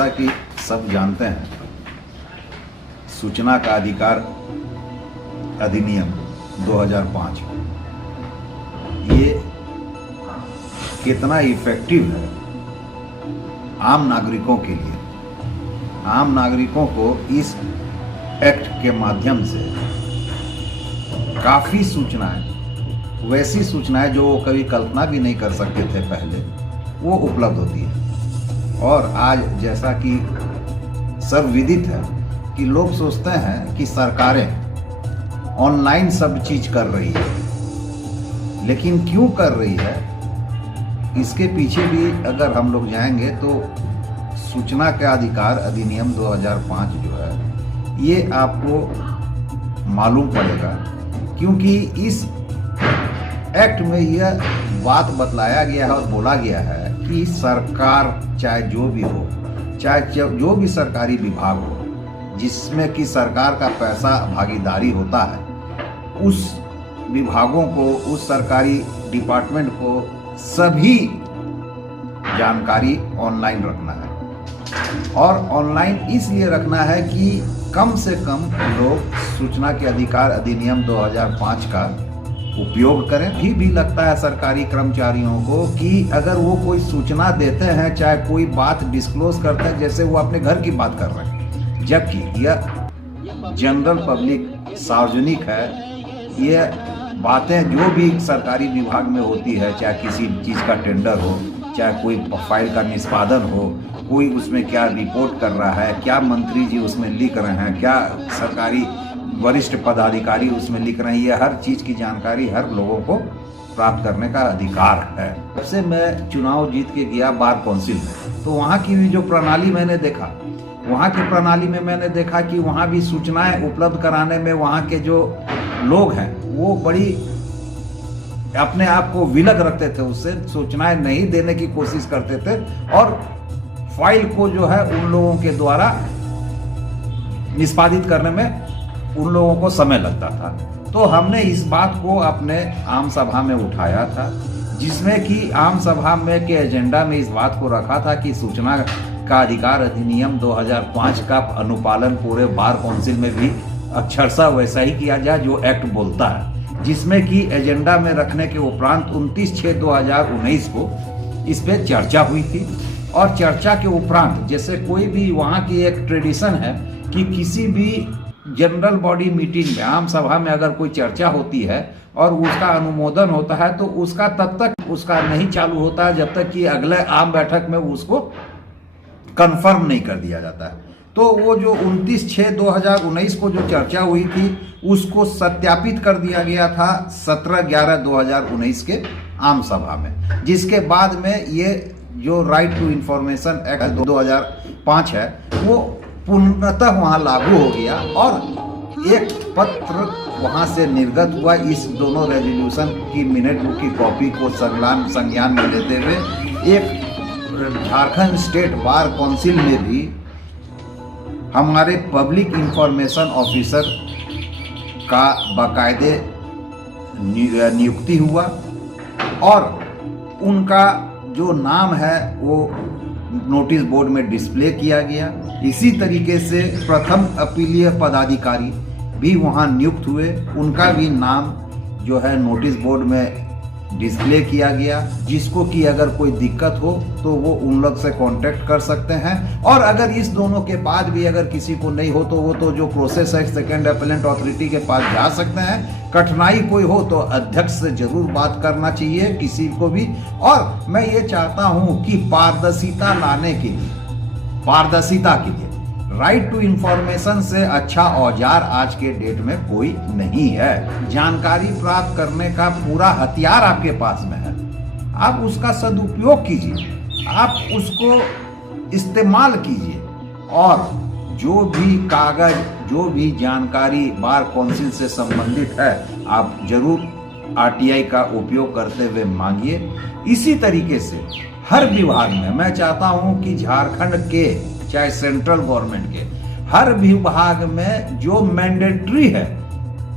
जैसा कि सब जानते हैं, सूचना का अधिकार अधिनियम 2005 ये कितना इफेक्टिव है आम नागरिकों के लिए। आम नागरिकों को इस एक्ट के माध्यम से काफ़ी सूचनाएं, वैसी सूचनाएं जो वो कभी कल्पना भी नहीं कर सकते थे पहले, वो उपलब्ध होती है। और आज जैसा कि सर्वविदित है कि लोग सोचते हैं कि सरकारें ऑनलाइन सब चीज़ कर रही है, लेकिन क्यों कर रही है इसके पीछे भी अगर हम लोग जाएंगे तो सूचना का अधिकार अधिनियम 2005 जो है ये आपको मालूम पड़ेगा, क्योंकि इस एक्ट में यह बात बतलाया गया है और बोला गया है कि सरकार चाहे जो भी हो, चाहे जो भी सरकारी विभाग हो जिसमें कि सरकार का पैसा भागीदारी होता है, उस विभागों को, उस सरकारी डिपार्टमेंट को सभी जानकारी ऑनलाइन रखना है। और ऑनलाइन इसलिए रखना है कि कम से कम लोग सूचना के अधिकार अधिनियम 2005 का उपयोग करें। भी लगता है सरकारी कर्मचारियों को कि अगर वो कोई सूचना देते हैं, चाहे कोई बात डिस्क्लोज करते हैं, जैसे वो अपने घर की बात कर रहे हैं, जबकि यह जनरल पब्लिक, सार्वजनिक है। ये बातें जो भी सरकारी विभाग में होती है, चाहे किसी चीज़ का टेंडर हो, चाहे कोई फाइल का निष्पादन हो, कोई उसमें क्या रिपोर्ट कर रहा है, क्या मंत्री जी उसमें लिख रहे हैं, क्या सरकारी वरिष्ठ पदाधिकारी उसमें लिख रहे हैं, ये हर चीज़ की जानकारी हर लोगों को प्राप्त करने का अधिकार है। सबसे मैं चुनाव जीत के गया बार काउंसिल में, तो वहाँ की भी जो प्रणाली मैंने देखा, वहाँ की प्रणाली में मैंने देखा कि वहाँ भी सूचनाएं उपलब्ध कराने में वहाँ के जो लोग हैं वो बड़ी अपने आप को विलग रखते थे, उससे सूचनाएं नहीं देने की कोशिश करते थे और फाइल को जो है उन लोगों के द्वारा निष्पादित करने में उन लोगों को समय लगता था। तो हमने इस बात को अपने आम सभा में उठाया था, जिसमें कि आम सभा में के एजेंडा में इस बात को रखा था कि सूचना का अधिकार अधिनियम 2005 का अनुपालन पूरे बार काउंसिल में भी अक्षरशः वैसा ही किया जाए जो एक्ट बोलता है, जिसमें कि एजेंडा में रखने के उपरांत 29/6/2019 को इस पे चर्चा हुई थी। और चर्चा के उपरांत जैसे कोई भी वहाँ की एक ट्रेडिशन है कि किसी भी जनरल बॉडी मीटिंग में, आम सभा में अगर कोई चर्चा होती है और उसका अनुमोदन होता है तो उसका तब तक उसका नहीं चालू होता है जब तक कि अगले आम बैठक में उसको कंफर्म नहीं कर दिया जाता है। तो वो जो 29/6/2019 को जो चर्चा हुई थी उसको सत्यापित कर दिया गया था 17/11/2019 के आम सभा में, जिसके बाद में ये जो राइट टू इंफॉर्मेशन एक्ट 2005 है वो पूर्णतः वहाँ लागू हो गया। और एक पत्र वहाँ से निर्गत हुआ इस दोनों रेजोल्यूशन की मिनट बुक की कॉपी को संज्ञान में लेते हुए। एक झारखंड स्टेट बार काउंसिल में भी हमारे पब्लिक इंफॉर्मेशन ऑफिसर का बाकायदे नियुक्ति हुआ और उनका जो नाम है वो नोटिस बोर्ड में डिस्प्ले किया गया। इसी तरीके से प्रथम अपीलीय पदाधिकारी भी वहाँ नियुक्त हुए, उनका भी नाम जो है नोटिस बोर्ड में डिस्प्ले किया गया, जिसको कि अगर कोई दिक्कत हो तो वो उन लोग से कांटेक्ट कर सकते हैं। और अगर इस दोनों के बाद भी अगर किसी को नहीं हो तो वो तो जो प्रोसेस है सेकेंड अपीलेंट अथॉरिटी के पास जा सकते हैं। कठिनाई कोई हो तो अध्यक्ष से जरूर बात करना चाहिए किसी को भी। और मैं ये चाहता हूँ कि पारदर्शिता लाने के लिए, पारदर्शिता के लिए राइट टू इंफॉर्मेशन से अच्छा औजार आज के डेट में कोई नहीं है। जानकारी प्राप्त करने का पूरा हथियार आपके पास में है, आप उसका सदुपयोग कीजिए, आप उसको इस्तेमाल कीजिए। और जो भी कागज, जो भी जानकारी बार काउंसिल से संबंधित है आप जरूर RTI का उपयोग करते हुए मांगिए। इसी तरीके से हर विभाग में मैं चाहता हूं कि झारखंड के चाहे सेंट्रल गवर्नमेंट के हर विभाग में जो मैंडेटरी है,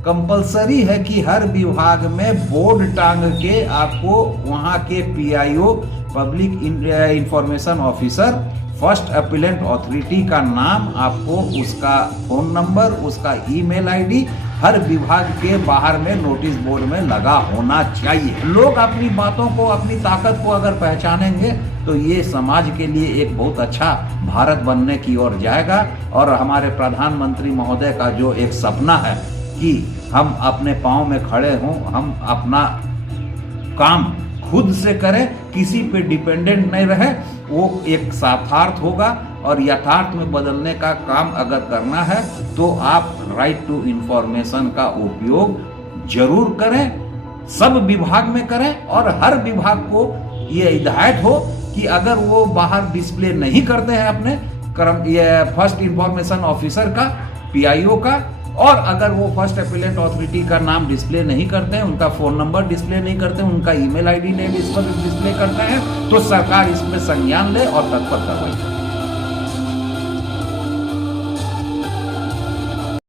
कंपलसरी है कि हर विभाग में बोर्ड टांग के आपको वहाँ के PIO public information officer, first appellate authority का नाम, आपको उसका फोन नंबर, उसका ईमेल आईडी हर विभाग के बाहर में नोटिस बोर्ड में लगा होना चाहिए। लोग अपनी बातों को, अपनी ताकत को अगर पहचानेंगे तो ये समाज के लिए एक बहुत अच्छा भारत बनने की ओर जाएगा। और हमारे प्रधानमंत्री महोदय का जो एक सपना है कि हम अपने पांव में खड़े हों, हम अपना काम खुद से करें, किसी पे डिपेंडेंट नहीं रहे, वो एक सार्थार्थ होगा। और यथार्थ में बदलने का काम अगर करना है तो आप राइट टू इंफॉर्मेशन का उपयोग जरूर करें, सब विभाग में करें। और हर विभाग को ये हिदायत हो कि अगर वो बाहर डिस्प्ले नहीं करते हैं अपने ये फर्स्ट इंफॉर्मेशन ऑफिसर का, पीआईओ का, और अगर वो फर्स्ट अपीलेंट अथॉरिटी का नाम डिस्प्ले नहीं करते हैं, उनका फोन नंबर डिस्प्ले नहीं करते हैं, उनका ईमेल आईडी नहीं डिस्प्ले करते हैं, तो सरकार इसमें संज्ञान ले और तत्पर कार्रवाई करे।